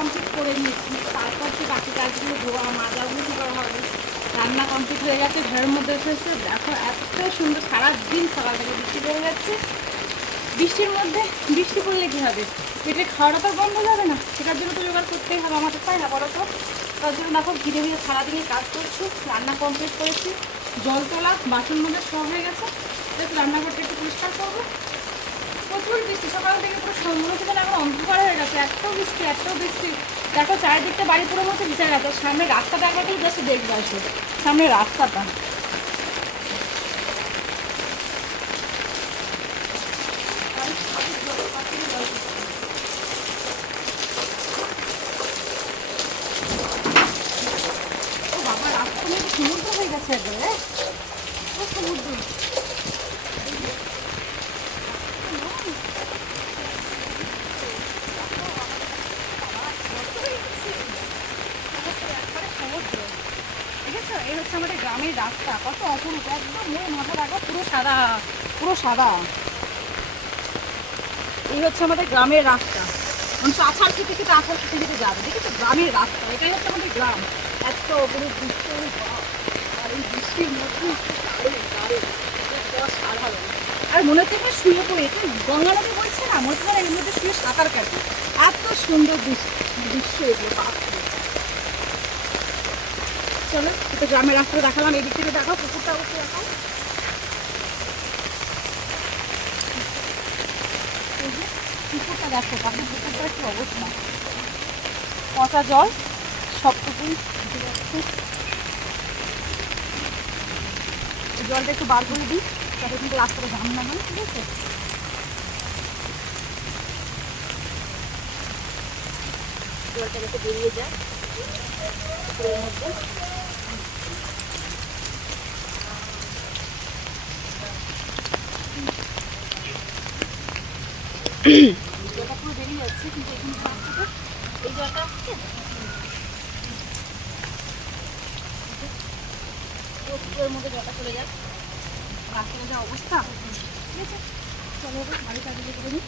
Complete করে নিয়েছি, তারপর তো বাকি কাজগুলো ধোয়া মাজাগুলো কী করা হবে। রান্না কমপ্লিট হয়ে গেছে, ঘরের মধ্যে এসেছে। দেখো এত সুন্দর, সারাদিন সকাল থেকে বৃষ্টি পড়ে যাচ্ছে। বৃষ্টির মধ্যে বৃষ্টি পড়লে কী হবে, পেটে খাওয়াটা তো বন্ধ যাবে না, সেটার জন্য তো জোগাড় করতেই হবে আমাদের, তাই না বলো তো? তার জন্য দেখো ধীরে ধীরে সারাদিনে কাজ করছি। রান্না কমপ্লিট করেছি, জল তোলা, বাসন মধ্যে সব হয়ে গেছে। জাস্ট রান্নাঘরটা একটু পরিষ্কার করবো। প্রচুর বৃষ্টি, সকাল থেকে পুরো মনে হচ্ছে এখন অন্ধকার হয়ে গেছে, এত বৃষ্টি এত বৃষ্টি। দেখো চারিদিকটা বাড়ি পুরো মতো ভিজে গেছে। সামনে রাস্তাটা একবার জাস্ট দেখবে, আসো সামনে রাস্তাটা। ও বাবা, রাস্তা নিয়ে সমুদ্র হয়ে গেছে একবারে, ও সমুদ্র। দেখেছো, এই হচ্ছে আমাদের গ্রামের রাস্তা, কত অপরূপ, একদম মোড়ে মাথা রাখা পুরো সাদা, পুরো সাদা। এই হচ্ছে আমাদের গ্রামের রাস্তা, মানুষ আছাড় খেতে খেতে আছাড় খেতে খেতে যাবে। দেখেছো গ্রামের রাস্তা, এটাই হচ্ছে আমাদের গ্রাম। এত অপরূপ দৃশ্য, আর এই বৃষ্টির মধ্যে সাধারণ। আর মনে হচ্ছে এখানে শুয়ে পড়ে, এটা গঙ্গা নদী বলছে না, মনে হচ্ছে এর মধ্যে শুয়ে সাঁতার কাটে। এত সুন্দর দৃশ্য এগুলো, বাপরে। চলো একটু গ্রামের রাস্তাটা দেখালাম, এই দিক থেকে দেখাও, পুকুরটা অবশ্যই দেখাও। পুকুরটা দেখো, পাখির পুকুরটা একটু অবস্থা, পচা জল সবটুকুই যাচ্ছে। এই জলটা একটু বার করে দিই, তাতে কিন্তু রাস্তাটা জাম না হয়, ঠিক আছে? জলটা যাতে বেরিয়ে যায় পুকুরের মধ্যে। জলটা পুরো বেরিয়ে যাচ্ছে, কিন্তু এখানে রাস্তাটা, এই জলটা আসছে পুকুরের মধ্যে, জলটা চলে যায়, রাস্তার যা অবস্থা, ঠিক আছে? চলো বাড়ির কাজে করে নিই।